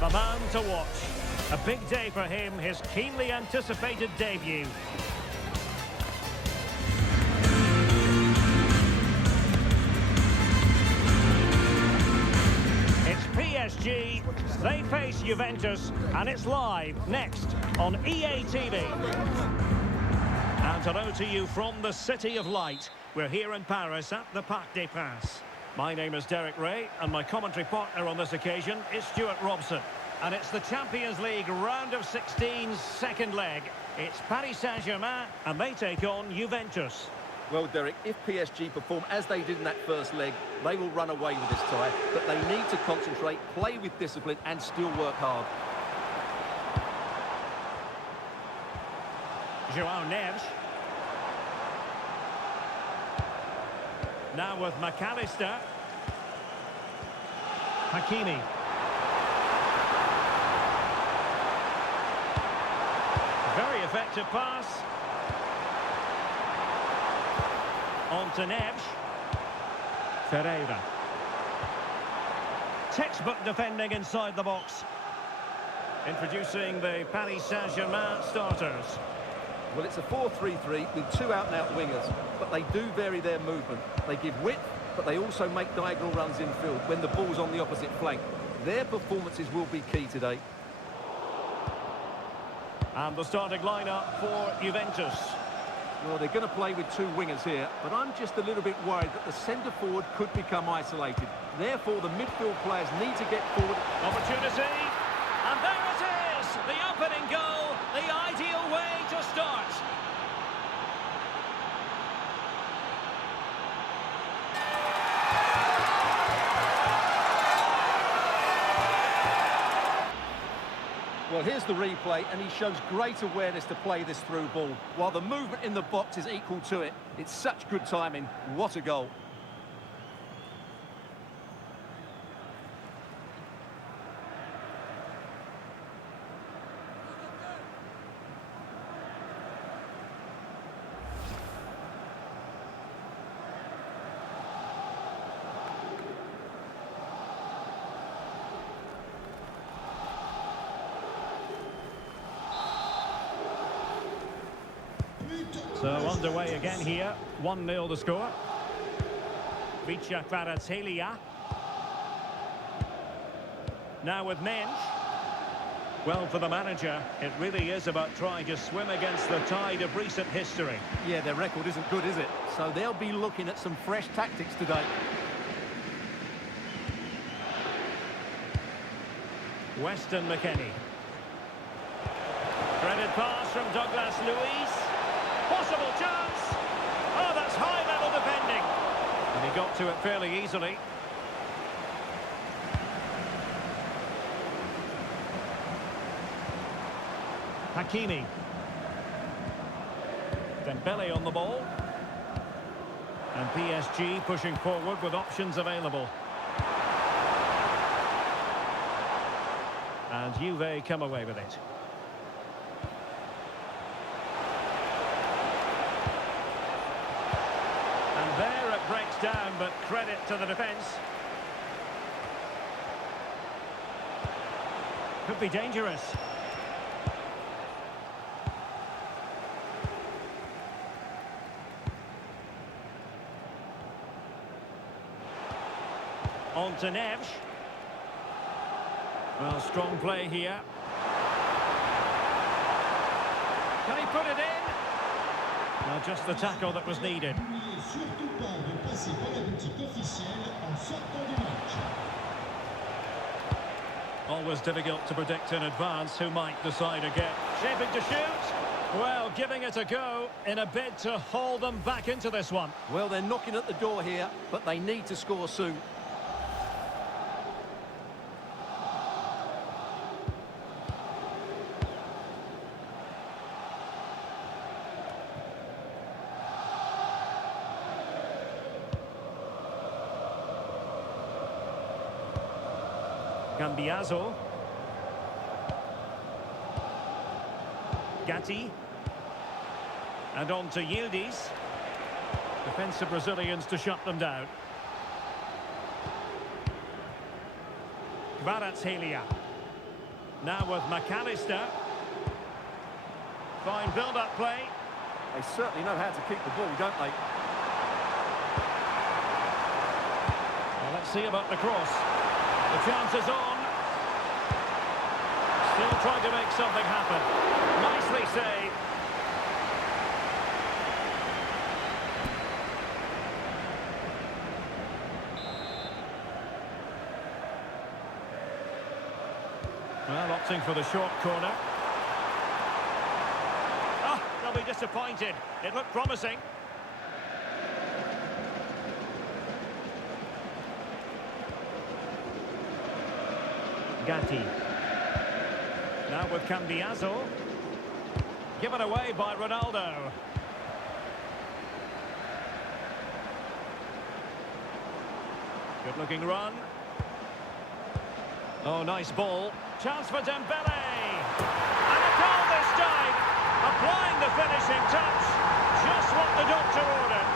The man to watch. A big day for him, his keenly anticipated debut. It's PSG, they face Juventus, and it's live next on EA TV. And hello to you from the City of Light. We're here in Paris at the Parc des Princes. My name is Derek Ray, and my commentary partner on this occasion is Stuart Robson. And it's the Champions League round of 16's second leg. It's Paris Saint-Germain, and they take on Juventus. Well, Derek, if PSG perform as they did in that first leg, they will run away with this tie. But they need to concentrate, play with discipline, and still work hard. João Neves. Now with McAllister. Hakimi. Very effective pass. On to Neves. Ferreira. Textbook defending inside the box. Introducing the Paris Saint-Germain starters. Well, it's a 4-3-3 with two out-and-out wingers, but they do vary their movement. They give width, but they also make diagonal runs infield when the ball's on the opposite flank. Their performances will be key today. And the starting lineup for Juventus. Well, they're going to play with two wingers here, but I'm just a little bit worried that the centre-forward could become isolated. Therefore, the midfield players need to get forward. Opportunity, and there it is! The opening goal, the ideal way to start. Well, here's the replay, and he shows great awareness to play this through ball. While the movement in the box is equal to it, it's such good timing. What a goal. So underway again here, 1-0 the score. Vicha Kvaratskhelia. Now with Mensch. Well, for the manager, it really is about trying to swim against the tide of recent history. Yeah, their record isn't good, is it? So they'll be looking at some fresh tactics today. Weston McKennie. Threaded pass from Douglas Luiz. Possible chance. Oh, that's high-level defending. And he got to it fairly easily. Hakimi. Dembele on the ball. And PSG pushing forward with options available. And Juve come away with it. And there it breaks down, but credit to the defence. Could be dangerous. On to Neves. Well, strong play here. Can he put it in? Well, just the tackle that was needed. Always difficult to predict in advance who might decide again. Shaping to shoot. Well, giving it a go in a bid to haul them back into this one. Well, they're knocking at the door here, but they need to score soon. Cambiaso. Gatti. And on to Yildiz. Defensive Brazilians to shut them down. Kvaratskhelia. Now with McAllister. Fine build-up play. They certainly know how to keep the ball, don't they? Well, let's see about the cross. The chance is on. Still trying to make something happen. Nicely saved. Well, opting for the short corner. Oh, they'll be disappointed. It looked promising. Gatti. Now with Cambiaso. Given away by Ronaldo. Good looking run. Oh, nice ball. Chance for Dembele. And a goal this time. Applying the finishing touch. Just what the doctor ordered.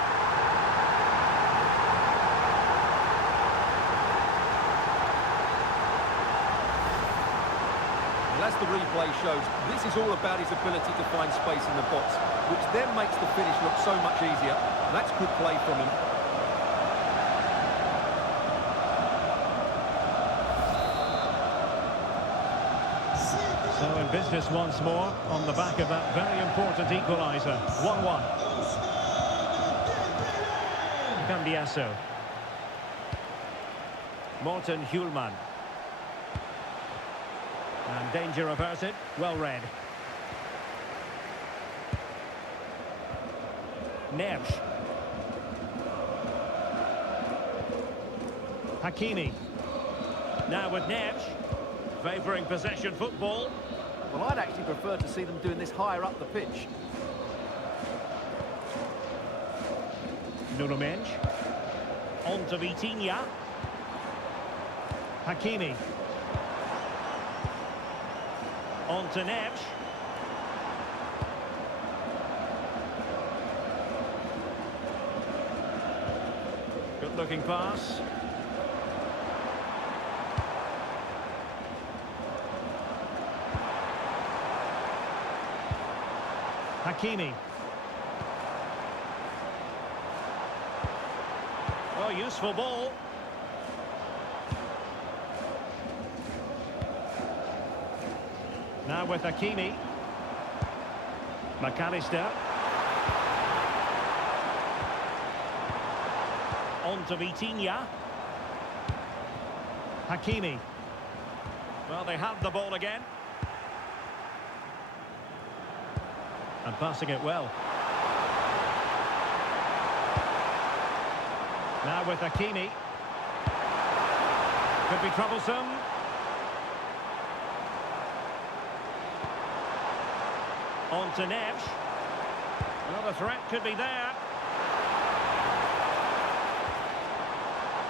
As the replay shows, this is all about his ability to find space in the box, which then makes the finish look so much easier. That's good play from him. So in business once more, on the back of that very important equaliser. 1-1. Cambiaso. Morten Hjulman. And danger averted. Well read. Neves. Hakimi. Now with Neves. Favouring possession football. Well, I'd actually prefer to see them doing this higher up the pitch. Nuno Mendes. On to Vitinha. Hakimi. On to Neves. Good looking pass. Hakimi. Oh, useful ball. Now with Hakimi. McAllister. On to Vitinha. Hakimi. Well, they have the ball again. And passing it well. Now with Hakimi. Could be troublesome. On to Neves. Another threat could be there.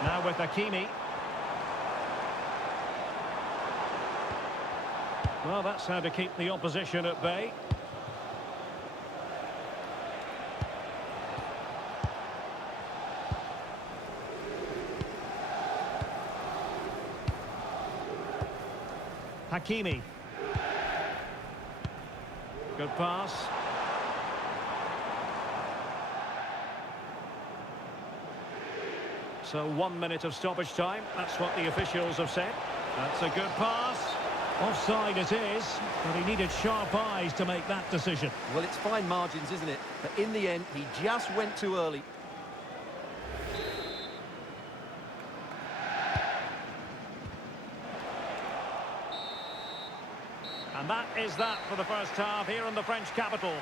Now with Hakimi. Well, that's how to keep the opposition at bay. Hakimi. Good pass. So 1 minute of stoppage time. That's what the officials have said. That's a good pass. Offside it is, but he needed sharp eyes to make that decision. Well, it's fine margins, isn't it? But in the end, he just went too early. And that is that for the first half here in the French capital.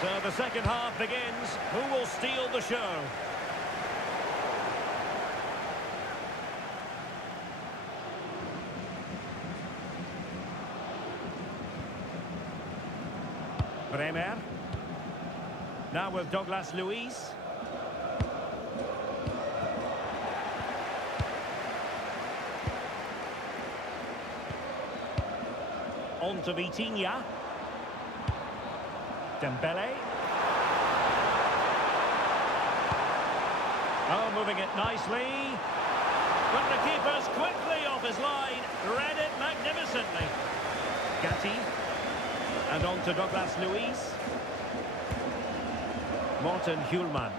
So the second half begins. Who will steal the show? Bremer. Now with Douglas Luiz. On to Vitinha. Dembele. Oh, moving it nicely. But the keeper's quickly off his line. Read it magnificently. Gatti. And on to Douglas Luiz. Morten Hjulman.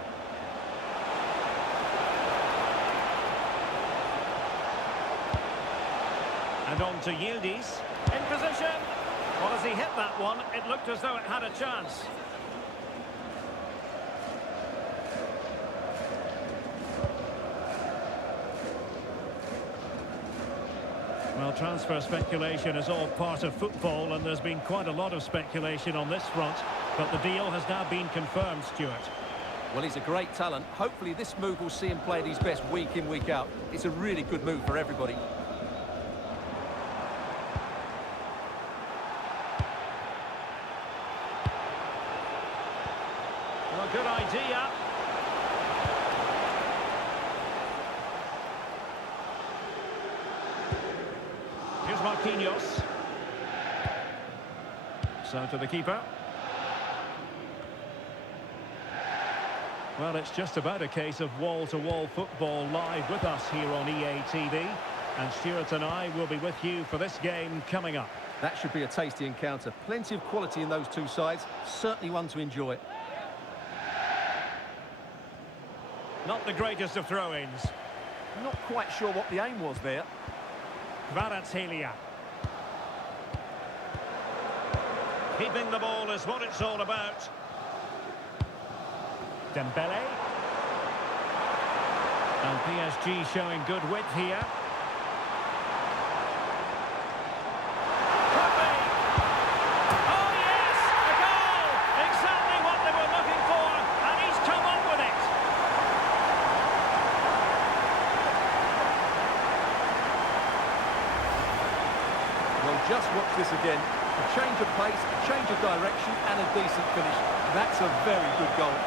And on to Yildiz. In position. Well, as he hit that one, it looked as though it had a chance. Well, transfer speculation is all part of football, and there's been quite a lot of speculation on this front. But the deal has now been confirmed, Stuart. Well, he's a great talent. Hopefully this move will see him play at his best week in, week out. It's a really good move for everybody. Well, good idea. Here's Marquinhos. So to the keeper. Well, it's just about a case of wall-to-wall football live with us here on EA TV. And Stuart and I will be with you for this game coming up. That should be a tasty encounter. Plenty of quality in those two sides. Certainly one to enjoy. Not the greatest of throw-ins. Not quite sure what the aim was there. Kvaratskhelia. Keeping the ball is what it's all about. Dembele. And PSG showing good width here. Could be. Oh yes, a goal! Exactly what they were looking for, and he's come up with it. Well, just watch this again. A change of pace, a change of direction, and a decent finish. That's a very good goal.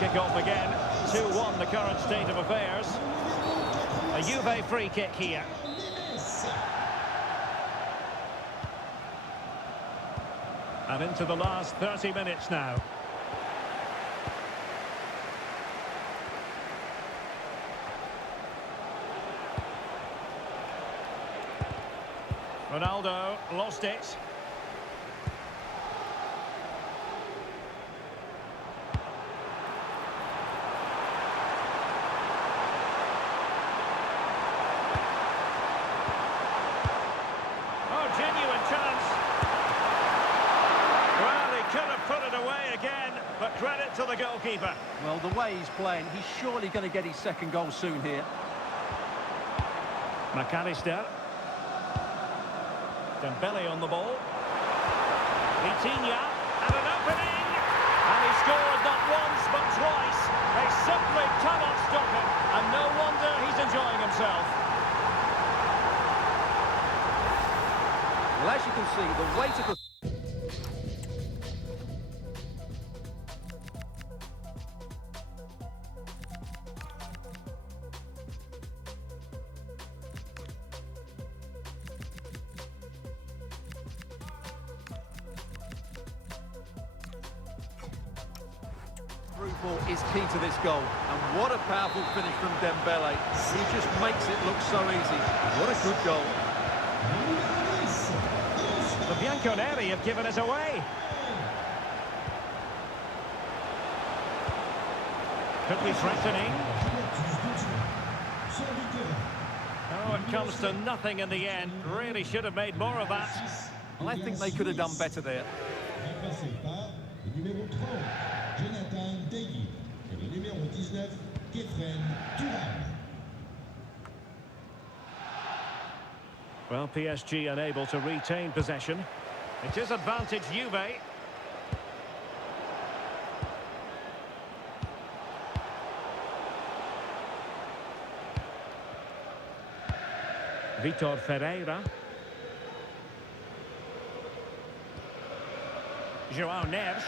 Kick off again. 2-1 the current state of affairs. A Juve free kick here. And into the last 30 minutes now. Ronaldo lost it. But credit to the goalkeeper. Well, the way he's playing, he's surely going to get his second goal soon here. McAllister. Dembele on the ball. Vitinha. And an opening. And he scored not once but twice. They simply cannot stop him. And no wonder he's enjoying himself. see the weight of the... Through ball is key to this goal, and what a powerful finish from Dembele. He just makes it look so easy. What a good goal. The Bianconeri have given us away. Could be threatening. Oh, it comes to nothing in the end. Really should have made more of that. I think they could have done better there. Well, PSG unable to retain possession. It is advantage Juve. Vitor Ferreira. João Neves.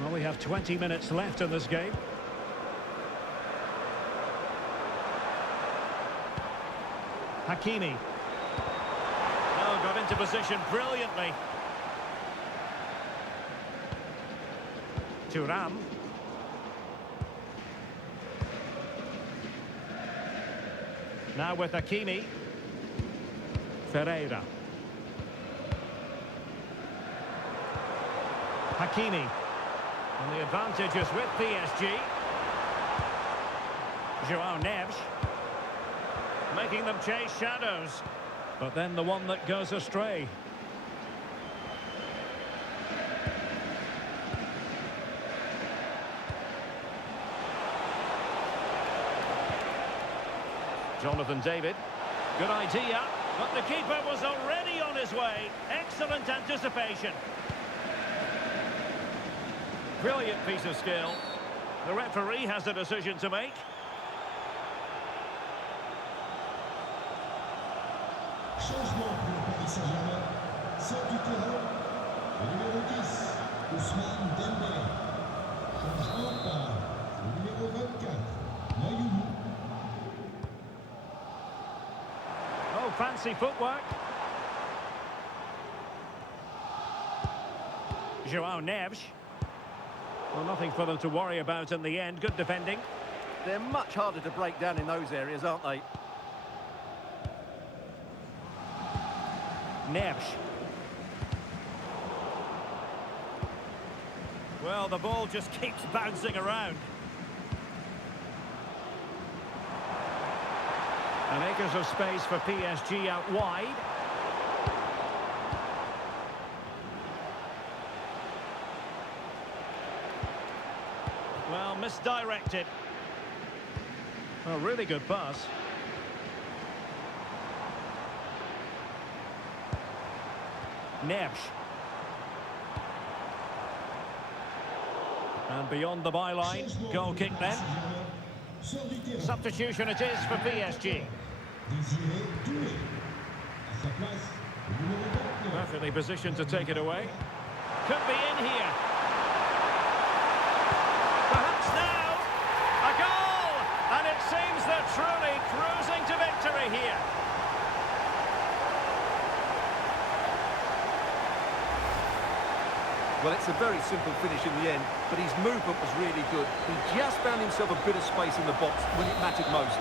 Well, we have 20 minutes left in this game. Hakimi. Oh, got into position brilliantly. Thuram. Now with Hakimi. Ferreira. Hakimi. And the advantage is with PSG. João Neves. Making them chase shadows. But then the one that goes astray. Jonathan David. Good idea. But the keeper was already on his way. Excellent anticipation. Brilliant piece of skill. The referee has a decision to make. Changement pour le Paris Saint-Germain. Sort du terrain. Le numéro 10, Ousmane Dembélé. Changement par le numéro 24, Mayoulou. Oh, fancy footwork. João Neves. Well, nothing for them to worry about in the end. Good defending. They're much harder to break down in those areas, aren't they? Neves. Well, the ball just keeps bouncing around. And acres of space for PSG out wide. Well, misdirected. A really good pass. Neves. And beyond the byline, goal kick then. Substitution it is for PSG. Perfectly positioned to take it away. Could be in here. Perhaps now. A goal! And it seems they're truly cruising to victory here. Well, it's a very simple finish in the end, but his movement was really good. He just found himself a bit of space in the box when it mattered most.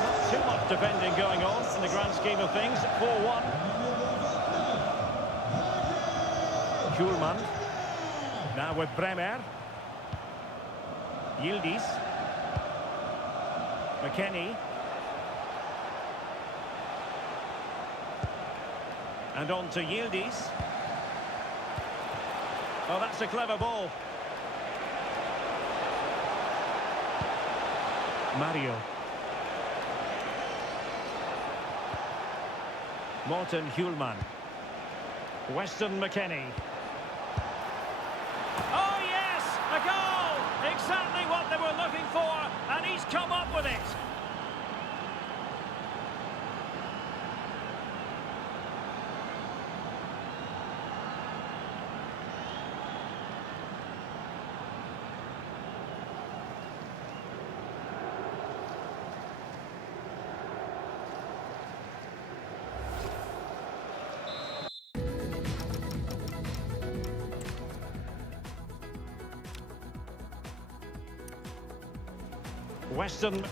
Not too much defending going on in the grand scheme of things. 4-1. Hjulmand. Now with Bremer. Yildiz. McKennie. And on to Yildiz. Oh, that's a clever ball. Mario. Morten Hjulmand. Weston McKennie. Oh, yes! A goal! Exactly what they were looking for, and he's come up with it. Weston.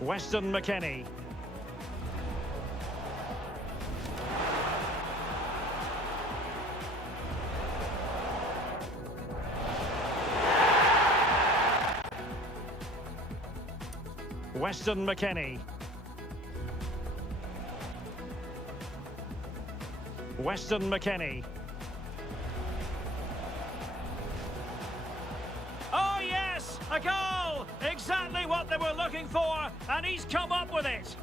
Weston McKennie. Weston McKennie. Weston McKennie. Oh yes, a goal! Exactly what they were looking for, and he's come up with it.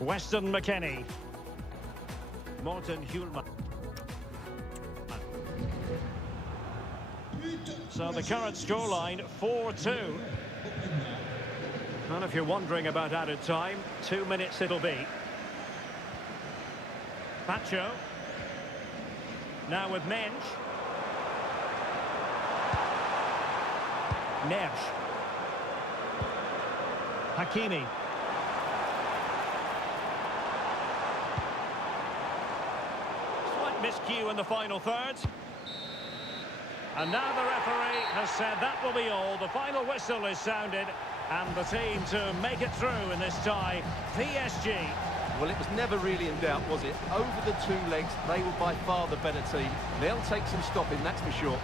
Weston McKennie. Morten Hjulman. So the current scoreline, 4-2. And if you're wondering about added time, 2 minutes it'll be. Pacho. Now with Mensch. Nesh. Hakimi. Slight miscue in the final third. And now the referee has said that will be all. The final whistle is sounded. And the team to make it through in this tie, PSG. Well, it was never really in doubt, was it? Over the two legs, they were by far the better team. They'll take some stopping, that's for sure.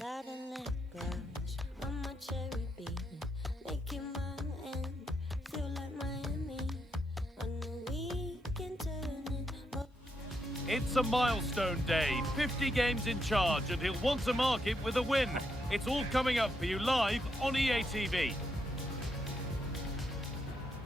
got a lip gloss on my cherry beat, making my end feel like Miami on the weekend turning. It's a milestone day, 50 games in charge, and he'll want to mark it with a win. It's all coming up for you live on EA TV.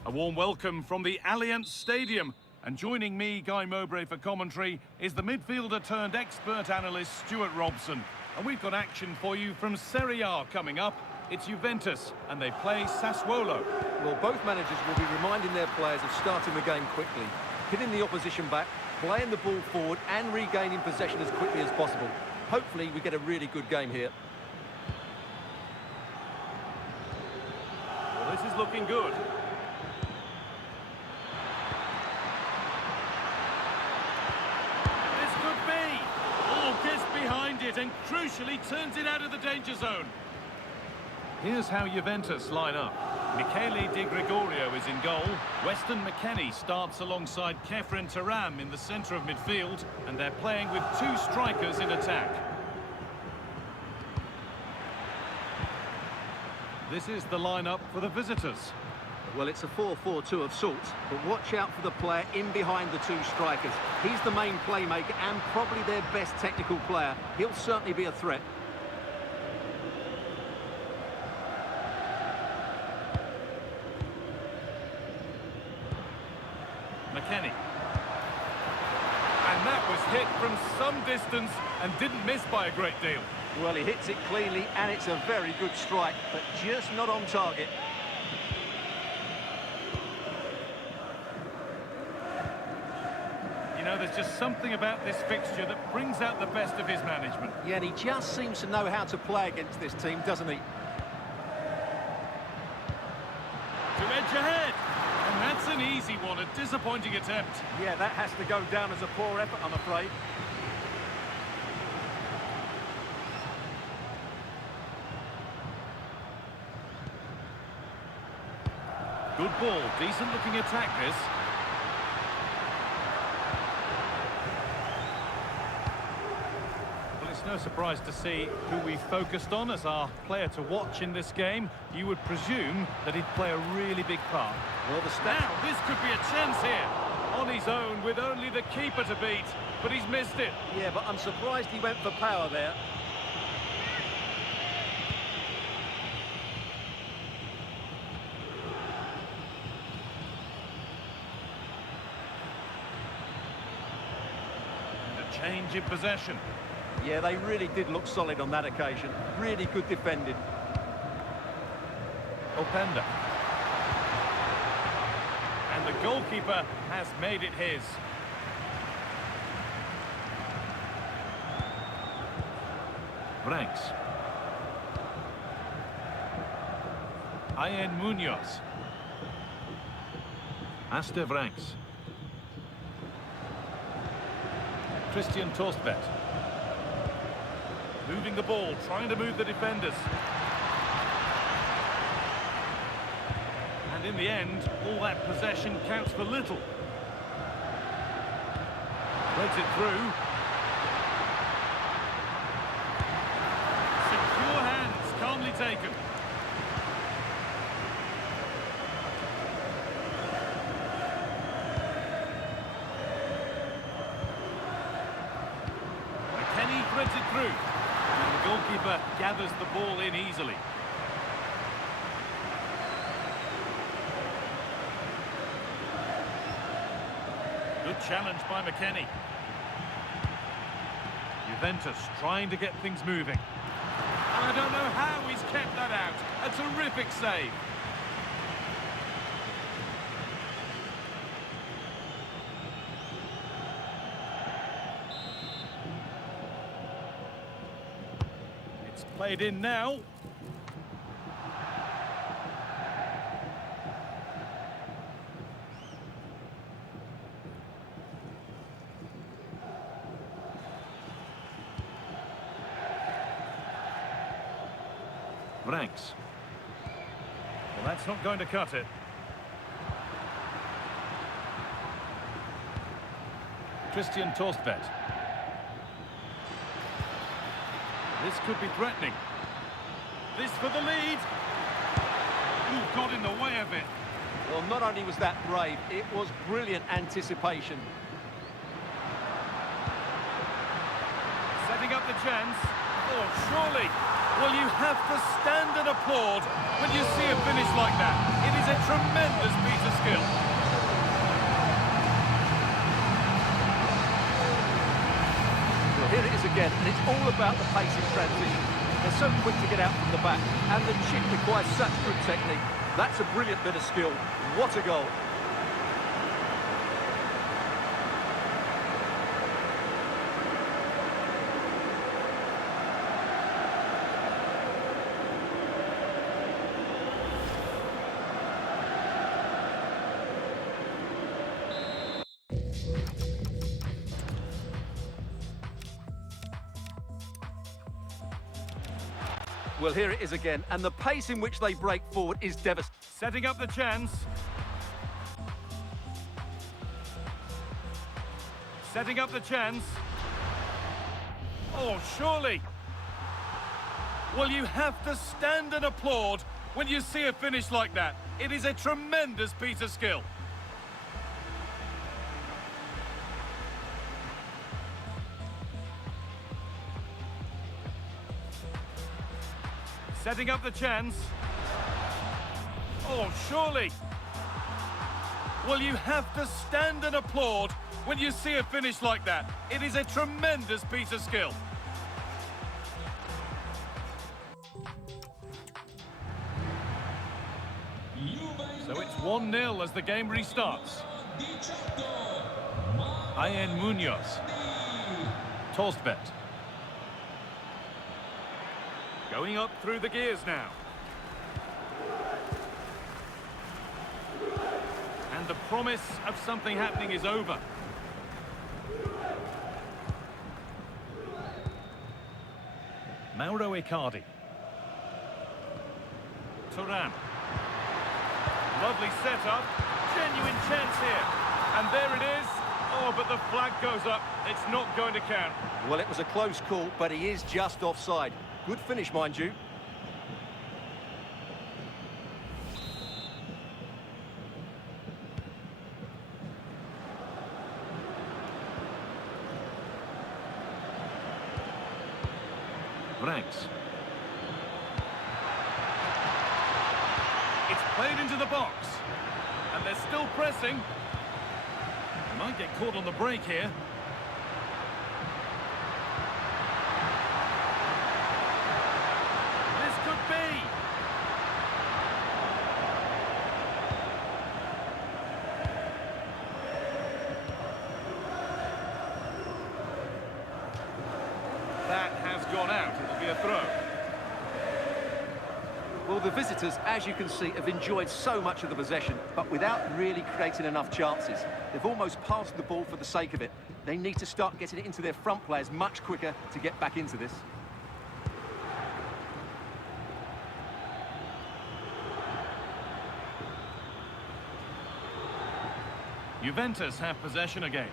A warm welcome from the Allianz Stadium. And joining me, Guy Mowbray, for commentary is the midfielder turned expert analyst Stuart Robson. And we've got action for you from Serie A coming up. It's Juventus, and they play Sassuolo. Well, both managers will be reminding their players of starting the game quickly, hitting the opposition back, playing the ball forward and regaining possession as quickly as possible. Hopefully we get a really good game here. Well, this is looking good. Gets behind it and crucially turns it out of the danger zone. Here's how Juventus line up. Michele Di Gregorio is in goal. Weston McKennie starts alongside Kefren Turam in the centre of midfield, and they're playing with two strikers in attack. This is the lineup for the visitors. Well, it's a 4-4-2 of sorts, but watch out for the player in behind the two strikers. He's the main playmaker and probably their best technical player. He'll certainly be a threat. McKennie. And that was hit from some distance and didn't miss by a great deal. Well, he hits it cleanly and it's a very good strike, but just not on target. You know, there's just something about this fixture that brings out the best of his management. Yeah, and he just seems to know how to play against this team, doesn't he? To edge ahead. And that's an easy one, a disappointing attempt. Yeah, that has to go down as a poor effort, I'm afraid. Good ball, decent looking attack this. No surprise to see who we focused on as our player to watch in this game. You would presume that he'd play a really big part. Well, now, this could be a chance here. On his own with only the keeper to beat, but he's missed it. Yeah, but I'm surprised he went for power there. And a change in possession. Yeah, they really did look solid on that occasion. Really good defending. Openda. And the goalkeeper has made it his. Branks. Ian Munoz. Aster Branks. Christian Torstvedt. Moving the ball, trying to move the defenders. And in the end, all that possession counts for little. Threads it through. Secure hands, calmly taken. McKennie threads it through. And the goalkeeper gathers the ball in easily. Good challenge by McKennie. Juventus trying to get things moving. I don't know how he's kept that out. A terrific save. It's played in now. Branks. Well, that's not going to cut it. Christian Torstvedt. This could be threatening. This for the lead. Ooh, got in the way of it. Well, not only was that brave, it was brilliant anticipation. Setting up the chance. Oh, surely. Well, you have to stand and applaud when you see a finish like that. It is a tremendous piece of skill. Well, here it is again, and it's all about the pace in transition. They're so quick to get out from the back, and the chip requires such good technique. That's a brilliant bit of skill. What a goal. Well, here it is again, and the pace in which they break forward is devastating. Setting up the chance. Setting up the chance. Oh, surely. Well, you have to stand and applaud when you see a finish like that. It is a tremendous piece of skill. Setting up the chance. Oh, surely. Well, you have to stand and applaud when you see a finish like that. It is a tremendous piece of skill. So it's 1-0 as the game restarts. Ayen Munoz. Torsbet. Going up through the gears now. And the promise of something happening is over. Mauro Icardi. Turan. Lovely setup. Genuine chance here. And there it is. Oh, but the flag goes up. It's not going to count. Well, it was a close call, but he is just offside. Good finish, mind you. Ranks. It's played into the box. And they're still pressing. Might get caught on the break here. This could be. That has gone out. It'll be a throw. Well, the visitors, as you can see, have enjoyed so much of the possession, but without really creating enough chances. They've almost passed the ball for the sake of it. They need to start getting it into their front players much quicker to get back into this. Juventus have possession again.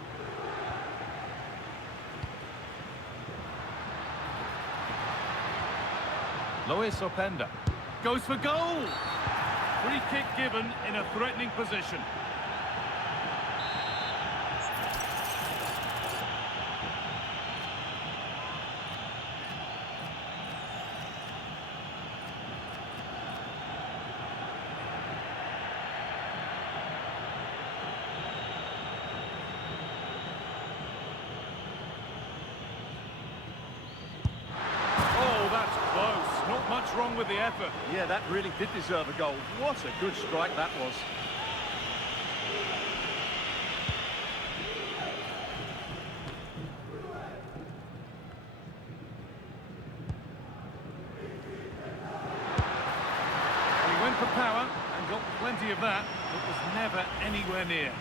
Luis Openda goes for goal. Free kick given in a threatening position. Much wrong with the effort. Yeah, that really did deserve a goal. What a good strike that was. He went for power and got plenty of that, but was never anywhere near.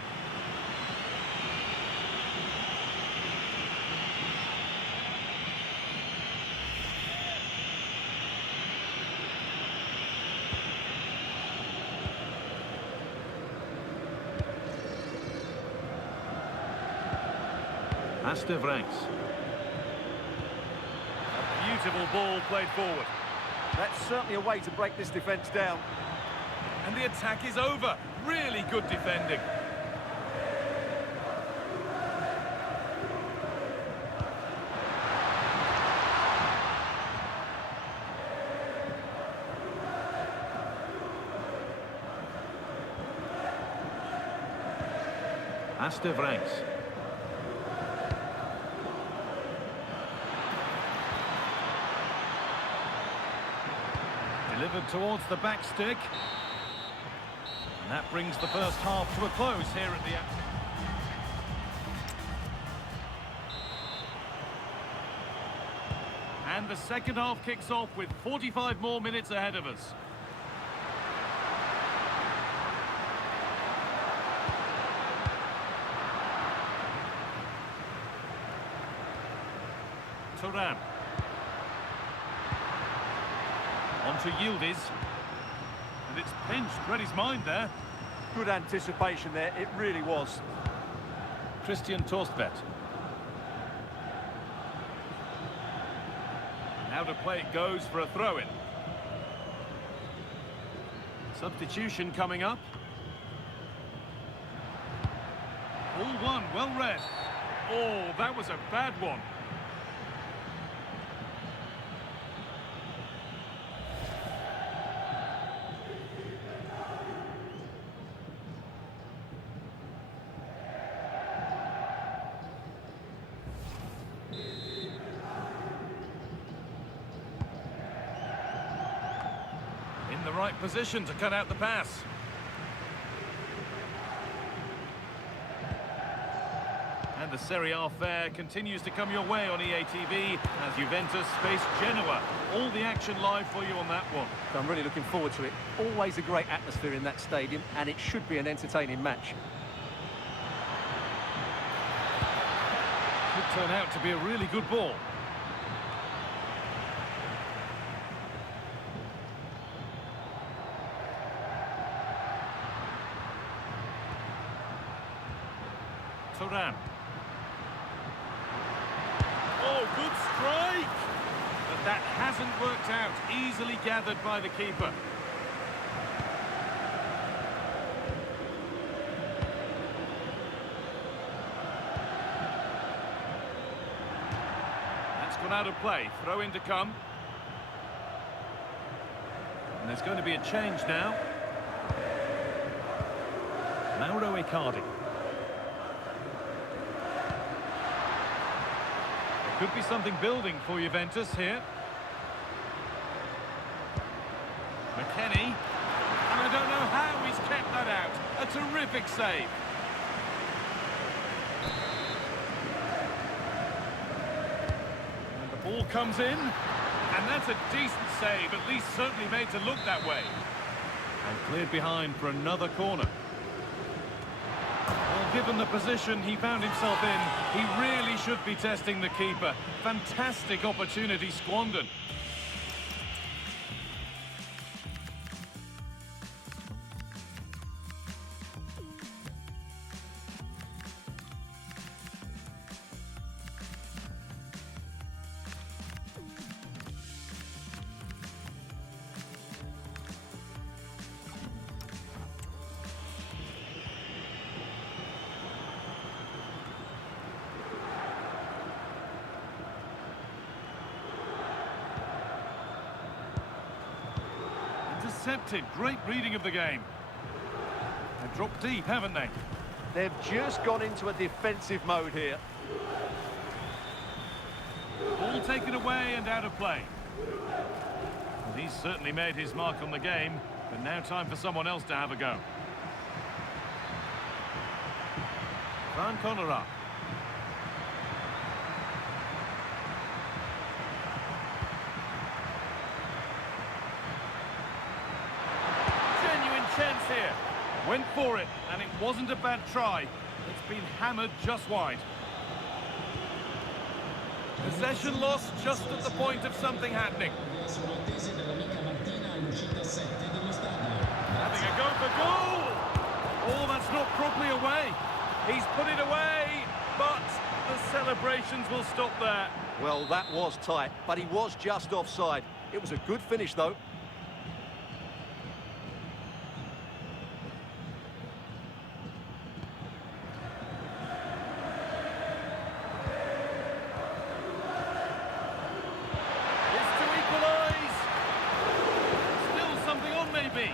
Ranks. A beautiful ball played forward. That's certainly a way to break this defence down. And the attack is over. Really good defending. Aster Franks. Delivered towards the back stick. And that brings the first half to a close here at the... And the second half kicks off with 45 more minutes ahead of us. Turan. On to Yildiz. And it's pinched, read his mind there. Good anticipation there, it really was. Christian Torstvedt. Now to play it goes for a throw-in. Substitution coming up. Ball one, well read. Oh, that was a bad one. In the right position to cut out the pass. And the Serie A fare continues to come your way on EA TV as Juventus face Genoa. All the action live for you on that one. I'm really looking forward to it. Always a great atmosphere in that stadium, and it should be an entertaining match. Could turn out to be a really good ball. Turan. Oh, good strike! But that hasn't worked out. Easily gathered by the keeper. That's gone out of play. Throw in to come. And there's going to be a change now. Mauro Icardi. Could be something building for Juventus here. McKennie. And I don't know how he's kept that out. A terrific save. And the ball comes in. And that's a decent save, at least certainly made to look that way. And cleared behind for another corner. Well, given the position he found himself in, he really should be testing the keeper. Fantastic opportunity squandered. Intercepted, great reading of the game. They've dropped deep, haven't they? They've just gone into a defensive mode here. Ball taken away and out of play. Well, he's certainly made his mark on the game, but now time for someone else to have a go. Van CONOR. Chance here. Went for it, and it wasn't a bad try. It's been hammered just wide. Possession lost just at the point of something happening. Having a go for goal! Oh, that's not properly away. He's put it away, but the celebrations will stop there. Well, that was tight, but he was just offside. It was a good finish, though. It's to equalise. Still something on, maybe.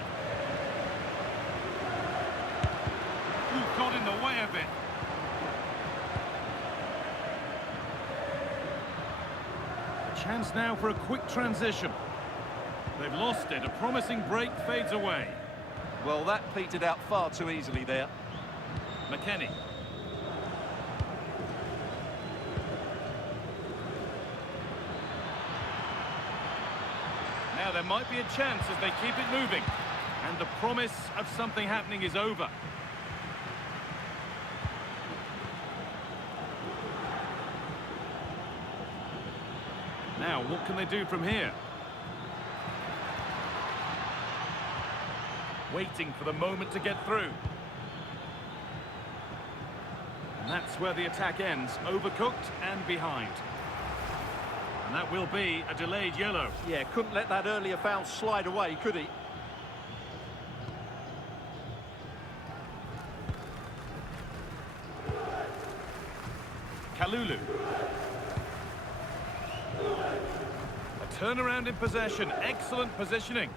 Ooh, got in the way of it. Chance now for a quick transition. They've lost it. A promising break fades away. Well, that petered out far too easily there. McKennie. Now there might be a chance as they keep it moving. And the promise of something happening is over. Now, what can they do from here? Waiting for the moment to get through. And that's where the attack ends, overcooked and behind. And that will be a delayed yellow. Yeah, couldn't let that earlier foul slide away, could he? Kalulu. A turnaround in possession, excellent positioning.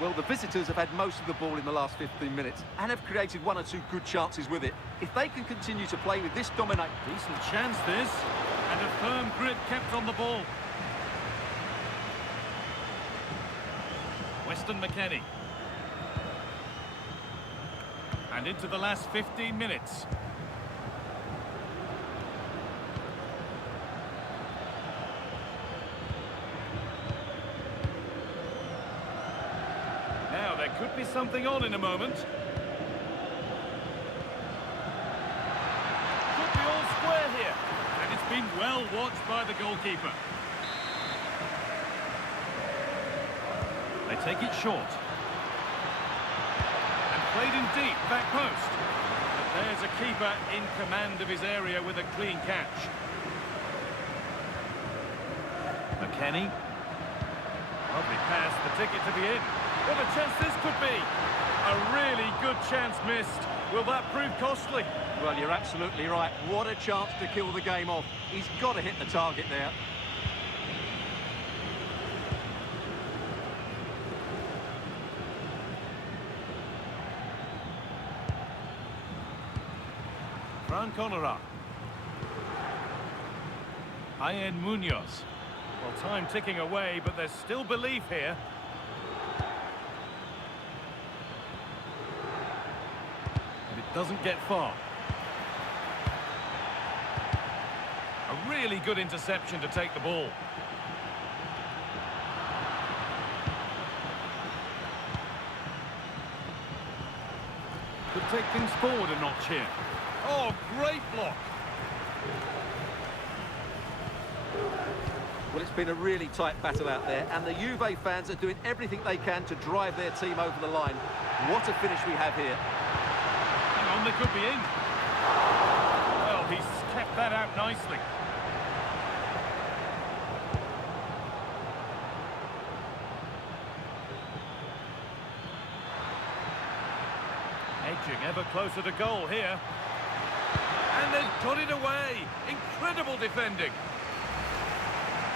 Well, the visitors have had most of the ball in the last 15 minutes and have created one or two good chances with it. If they can continue to play with this dominate... Decent chance this, and a firm grip kept on the ball. Weston McKennie. And into the last 15 minutes. Now, there could be something on in a moment. Could be all square here. And it's been well watched by the goalkeeper. They take it short. And played in deep, back post. But there's a keeper in command of his area with a clean catch. McKennie. Lovely pass, the ticket to be in. What a chance this could be. A really good chance missed. Will that prove costly? Well, you're absolutely right. What a chance to kill the game off. He's got to hit the target there. Fran Conora. Ian Munoz. Well, time ticking away, but there's still belief here. And it doesn't get far. A really good interception to take the ball. Could take things forward a notch here. Oh, great block. Well, it's been a really tight battle out there, and the Juve fans are doing everything they can to drive their team over the line. What a finish we have here. Hang on, they could be in. Well, he's kept that out nicely. Edging ever closer to goal here. And they've got it away. Incredible defending.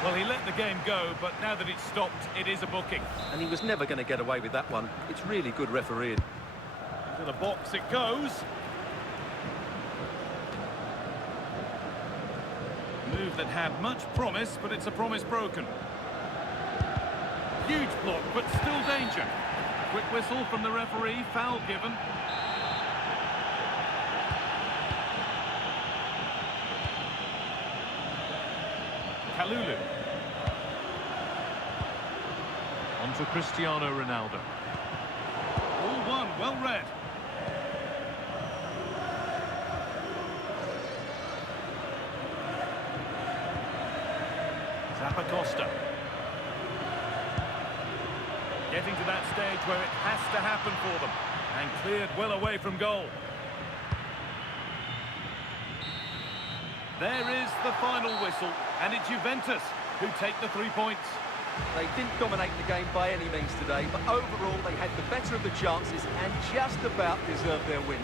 Well, he let the game go, but now that it's stopped, it is a booking. And he was never going to get away with that one. It's really good refereeing. Into the box it goes. Move that had much promise, but it's a promise broken. Huge block, but still danger. Quick whistle from the referee, foul given. Kalulu. On to Cristiano Ronaldo. All one, well read. Zappacosta. Getting to that stage where it has to happen for them. And cleared well away from goal. There is the final whistle, and it's Juventus who take the 3 points. They didn't dominate the game by any means today, but overall they had the better of the chances and just about deserved their win.